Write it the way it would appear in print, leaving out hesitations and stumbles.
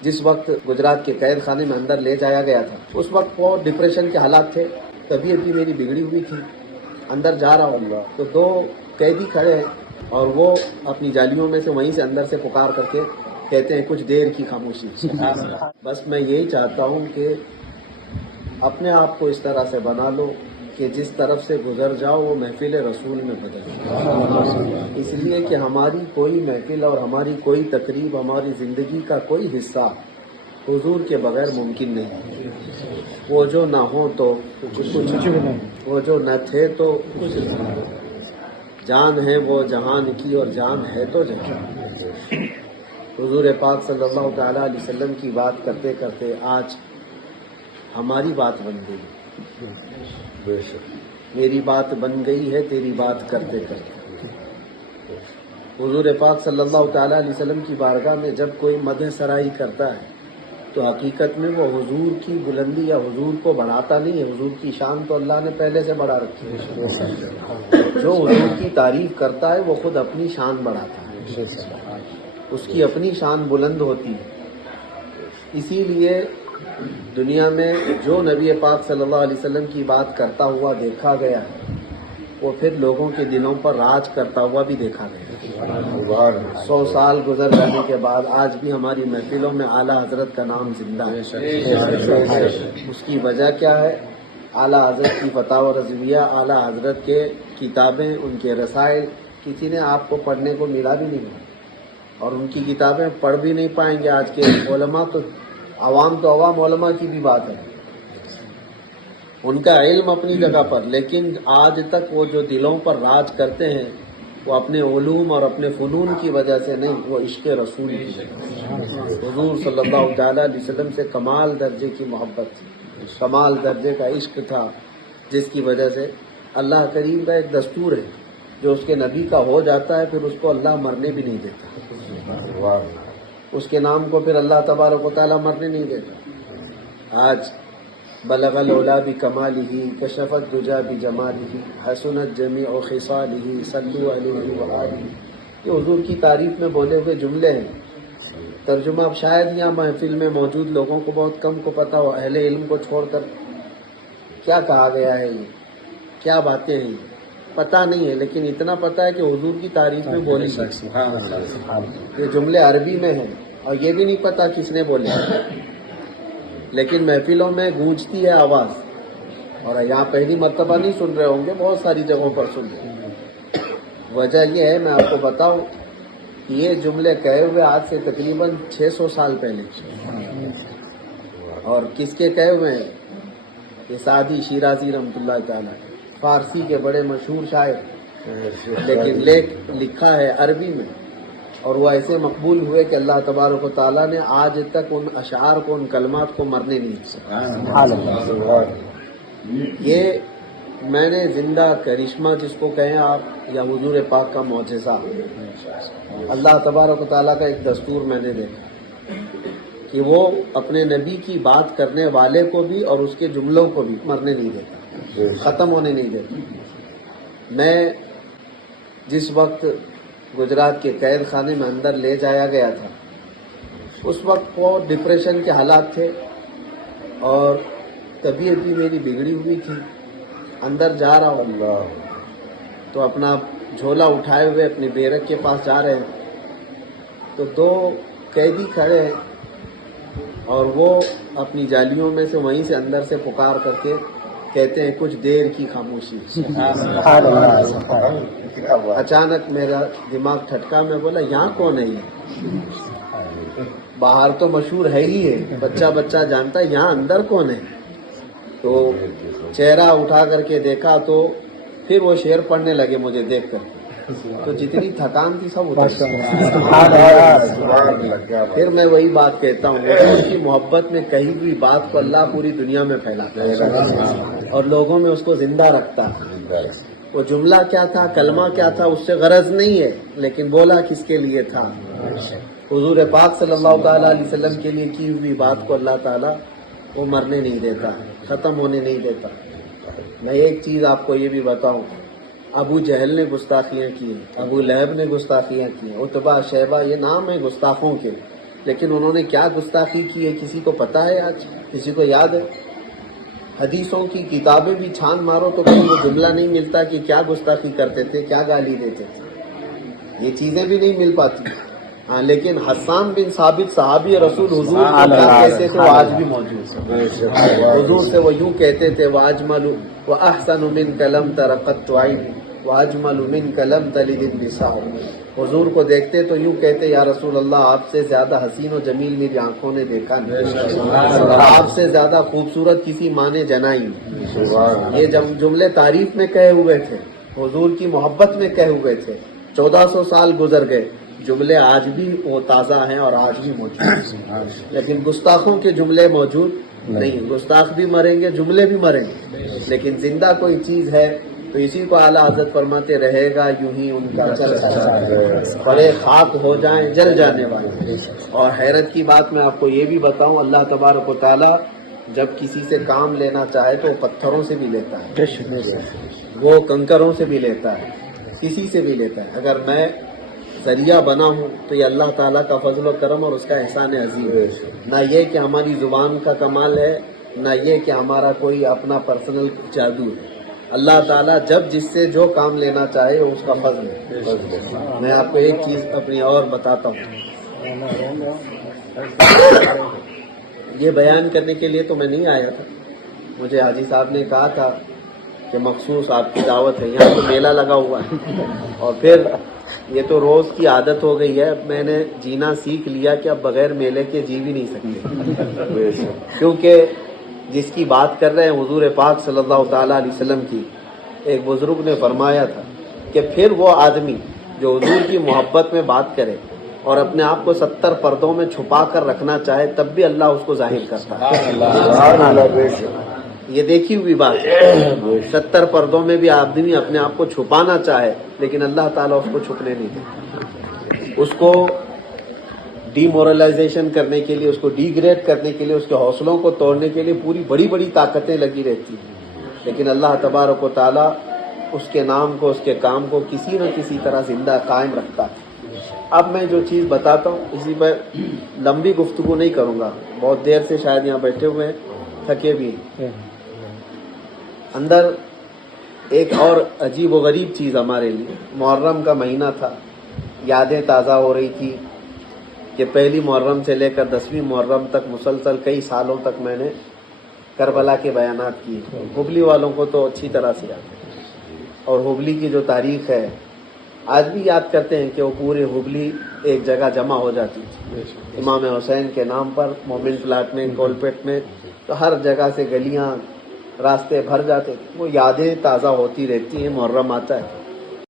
جس وقت گجرات کے قید خانے میں اندر لے جایا گیا تھا اس وقت بہت ڈپریشن کے حالات تھے، طبیعت بھی میری بگڑی ہوئی تھی۔ اندر جا رہا ہوں تو دو قیدی کھڑے ہیں اور وہ اپنی جالیوں میں سے وہیں سے اندر سے پکار کر کے کہتے ہیں کچھ دیر کی خاموشی۔ بس میں یہی چاہتا ہوں کہ اپنے آپ کو اس طرح سے بنا لو کہ جس طرف سے گزر جاؤ وہ محفل رسول میں بدل جائے، اس لیے کہ ہماری کوئی محفل اور ہماری کوئی تقریب، ہماری زندگی کا کوئی حصہ حضور کے بغیر ممکن نہیں۔ وہ جو نہ ہو تو کچھ نہیں، وہ جو نہ تھے تو کچھ نہیں، جان ہے وہ جہان کی اور جان ہے تو جہان۔ حضور پاک صلی اللہ تعالی علیہ وسلم کی بات کرتے کرتے آج ہماری بات بن گئی، میری بات بن گئی ہے تیری بات کرتے کرتے۔ حضور پاک صلی اللہ تعالی علیہ وسلم کی بارگاہ میں جب کوئی مدح سرائی کرتا ہے تو حقیقت میں وہ حضور کی بلندی یا حضور کو بڑھاتا نہیں ہے، حضور کی شان تو اللہ نے پہلے سے بڑھا رکھی ہے۔ جو حضور کی تعریف کرتا ہے وہ خود اپنی شان بڑھاتا ہے، اس کی اپنی شان بلند ہوتی ہے۔ اسی لیے دنیا میں جو نبی پاک صلی اللہ علیہ وسلم کی بات کرتا ہوا دیکھا گیا وہ پھر لوگوں کے دلوں پر راج کرتا ہوا بھی دیکھا گیا۔ 100 سال گزر جانے کے بعد آج بھی ہماری محفلوں میں اعلیٰ حضرت کا نام زندہ ہے۔ اس کی وجہ کیا ہے؟ اعلیٰ حضرت کی فتاوی رضویہ، اعلیٰ حضرت کے کتابیں، ان کے رسائل کسی نے آپ کو پڑھنے کو ملا بھی نہیں، اور ان کی کتابیں پڑھ بھی نہیں پائیں گے آج کے علماء۔ تو عوام علماء کی بھی بات ہے، ان کا علم اپنی جگہ پر، لیکن آج تک وہ جو دلوں پر راج کرتے ہیں وہ اپنے علوم اور اپنے فنون کی وجہ سے نہیں، وہ عشق رسول کی وجہ سے۔ حضور صلی اللہ تعالی علیہ وسلم سے کمال درجے کی محبت تھی، کمال درجے کا عشق تھا، جس کی وجہ سے اللہ کریم کا ایک دستور ہے جو اس کے نبی کا ہو جاتا ہے پھر اس کو اللہ مرنے بھی نہیں دیتا، اس کے نام کو پھر اللہ تبارک و تعالیٰ مرنے نہیں دیتا۔ آج بلغ العلا بکمالہ کشف الدجی بجمالہ حسنت جمیع خصالہ صلوا علیہ وآلہ، یہ حضور کی تعریف میں بولے ہوئے جملے ہیں۔ ترجمہ اب شاید یہاں محفل میں موجود لوگوں کو بہت کم کو پتہ ہو، اہل علم کو چھوڑ کر کیا کہا گیا ہے، یہ کیا باتیں ہیں پتہ نہیں ہے، لیکن اتنا پتہ ہے کہ حضور کی تعریف میں بولی یہ جملے عربی میں ہیں، اور یہ بھی نہیں پتہ کس نے بولے، لیکن محفلوں میں گونجتی ہے آواز، اور یہاں پہلی مرتبہ نہیں سن رہے ہوں گے، بہت ساری جگہوں پر سن رہے ہیں۔ وجہ یہ ہے، میں آپ کو بتاؤں کہ یہ جملے کہے ہوئے آج سے تقریباً 600 سال پہلے، اور کس کے کہے ہوئے ہیں؟ یہ سعدی شیرازی رحمۃ اللہ تعالیٰ، فارسی کے بڑے مشہور شاعر، لیکن لکھا ہے عربی میں، اور وہ ایسے مقبول ہوئے کہ اللہ تبارک و تعالیٰ نے آج تک ان اشعار کو، ان کلمات کو مرنے نہیں دیا۔ یہ میں نے زندہ کرشمہ جس کو کہیں آپ، یا حضور پاک کا معجزہ، اللہ تبارک و تعالیٰ کا ایک دستور میں نے دیکھا کہ وہ اپنے نبی کی بات کرنے والے کو بھی اور اس کے جملوں کو بھی مرنے نہیں دیتا، ختم ہونے نہیں دیتا۔ میں جس وقت گجرات کے قید خانے میں اندر لے جایا گیا تھا اس وقت بہت ڈپریشن کے حالات تھے، اور طبیعت بھی میری بگڑی ہوئی تھی۔ اندر جا رہا ہوں تو اپنا جھولا اٹھائے ہوئے اپنے بیرک کے پاس جا رہے ہیں تو دو قیدی کھڑے ہیں، اور وہ اپنی جالیوں میں سے وہیں سے اندر سے پکار کر کے کہتے ہیں کچھ دیر کی خاموشی۔ اچانک میرا دماغ ٹھٹکا، میں بولا یہاں کون ہے یہ؟ باہر تو مشہور ہے ہی ہے، بچہ جانتا ہے، یہاں اندر کون ہے؟ تو چہرہ اٹھا کر کے دیکھا تو پھر وہ شعر پڑھنے لگے مجھے دیکھ کر، تو جتنی تھکان تھی سب اتر گئی۔ پھر میں وہی بات کہتا ہوں، حضور کی محبت میں کہیں بھی بات کو اللہ پوری دنیا میں پھیلاتا ہے اور لوگوں میں اس کو زندہ رکھتا ہے۔ وہ جملہ کیا تھا، کلمہ کیا تھا، اس سے غرض نہیں ہے، لیکن بولا کس کے لیے تھا؟ حضور پاک صلی اللہ تعالیٰ علیہ وسلم کے لیے کی ہوئی بات کو اللہ تعالیٰ وہ مرنے نہیں دیتا، ختم ہونے نہیں دیتا۔ میں ایک چیز آپ کو یہ بھی بتاؤں، ابو جہل نے گستاخیاں کی ہیں، ابو لہب نے گستاخیاں کی ہیں، عتبہ، شیبہ، یہ نام ہیں گستاخوں کے، لیکن انہوں نے کیا گستاخی کی ہے کسی کو پتا ہے؟ آج کسی کو یاد ہے؟ حدیثوں کی کتابیں بھی چھان مارو تو کوئی وہ جملہ نہیں ملتا کہ کیا گستاخی کرتے تھے، کیا گالی دیتے تھے، یہ چیزیں بھی نہیں مل پاتی. ہاں لیکن حسان بن ثابت صحابی رسول حضور کو کیا کہتے تھے وہ آج بھی موجود ہے. حضور سے وہ یوں کہتے تھے وَأَجْمَلُ وَأَحْسَنُ مِنْكَ لَمْ تَرَ قَطُّ عَيْنٌ وَأَجْمَلُ مِنْكَ لَمْ تَلِدِ النِّسَاءُ. حضور کو دیکھتے تو یوں کہتے یا رسول اللہ آپ سے زیادہ حسین و جمیل میری آنکھوں نے دیکھا نہیں، آپ سے زیادہ خوبصورت کسی ماں نے جنائی نہیں. یہ جملے تعریف میں کہے ہوئے تھے، حضور کی محبت میں کہے ہوئے تھے. 1400 سال گزر گئے، جملے آج بھی وہ تازہ ہیں اور آج بھی موجود ہیں. لیکن گستاخوں کے جملے موجود نہیں. گستاخ بھی مریں گے، جملے بھی مریں گے، لیکن زندہ کوئی چیز ہے تو اسی کو اعلیٰ حضرت فرماتے رہے گا یوں ہی ان کا بڑے خاک ہو جائیں جل جانے والے. اور حیرت کی بات میں آپ کو یہ بھی بتاؤں، اللہ تبارک و تعالیٰ جب کسی سے کام لینا چاہے تو وہ پتھروں سے بھی لیتا ہے، وہ کنکروں سے بھی لیتا ہے، کسی سے بھی لیتا ہے. اگر میں ذریعہ بنا ہوں تو یہ اللہ تعالیٰ کا فضل و کرم اور اس کا احسان عظیم ہے. نہ یہ کہ ہماری زبان کا کمال ہے، نہ یہ کہ ہمارا کوئی اپنا پرسنل جادو ہے. اللہ تعالیٰ جب جس سے جو کام لینا چاہے وہ اس کا فضل ہے. میں آپ کو ایک چیز اپنی اور بتاتا ہوں. یہ بیان کرنے کے لیے تو میں نہیں آیا تھا، مجھے حاجی صاحب نے کہا تھا کہ مخصوص آپ کی دعوت ہے، یہاں تو میلہ لگا ہوا ہے اور پھر یہ تو روز کی عادت ہو گئی ہے. اب میں نے جینا سیکھ لیا کہ اب بغیر میلے کے جی بھی نہیں سکتے، کیونکہ جس کی بات کر رہے ہیں حضور پاک صلی اللہ تعالیٰ علیہ وسلم کی. ایک بزرگ نے فرمایا تھا کہ پھر وہ آدمی جو حضور کی محبت میں بات کرے اور اپنے آپ کو 70 پردوں میں چھپا کر رکھنا چاہے تب بھی اللہ اس کو ظاہر کرتا ہے. یہ دیکھی ہوئی بات ہے. 70 پردوں میں بھی آدمی اپنے آپ کو چھپانا چاہے لیکن اللہ تعالیٰ اس کو چھپنے نہیں دیتا. اس کو ڈی مورلائزیشن کرنے کے لیے، اس کو ڈی گریڈ کرنے کے لیے، اس کے حوصلوں کو توڑنے کے لیے پوری بڑی بڑی طاقتیں لگی رہتی ہیں. لیکن اللہ تبارک و تعالیٰ اس کے نام کو، اس کے کام کو کسی نہ کسی طرح زندہ قائم رکھتا ہے. اب میں جو چیز بتاتا ہوں اسی پر لمبی گفتگو نہیں کروں گا، بہت دیر سے شاید یہاں بیٹھے ہوئے ہیں، تھکے بھی ہیں. اندر ایک اور عجیب و غریب چیز ہمارے لیے، محرم کا مہینہ تھا، یادیں تازہ ہو رہی تھی کہ پہلی محرم سے لے کر 10ویں محرم تک مسلسل کئی سالوں تک میں نے کربلا کے بیانات کیے. ہبلی والوں کو تو اچھی طرح سے یاد ہے، اور ہبلی کی جو تاریخ ہے آج بھی یاد کرتے ہیں کہ وہ پورے ہبلی ایک جگہ جمع ہو جاتی تھی امام حسین کے نام پر. مومن پلاٹ میں، کولپیٹ میں، تو ہر جگہ سے گلیاں، راستے بھر جاتے. وہ یادیں تازہ ہوتی رہتی ہیں. محرم آتا ہے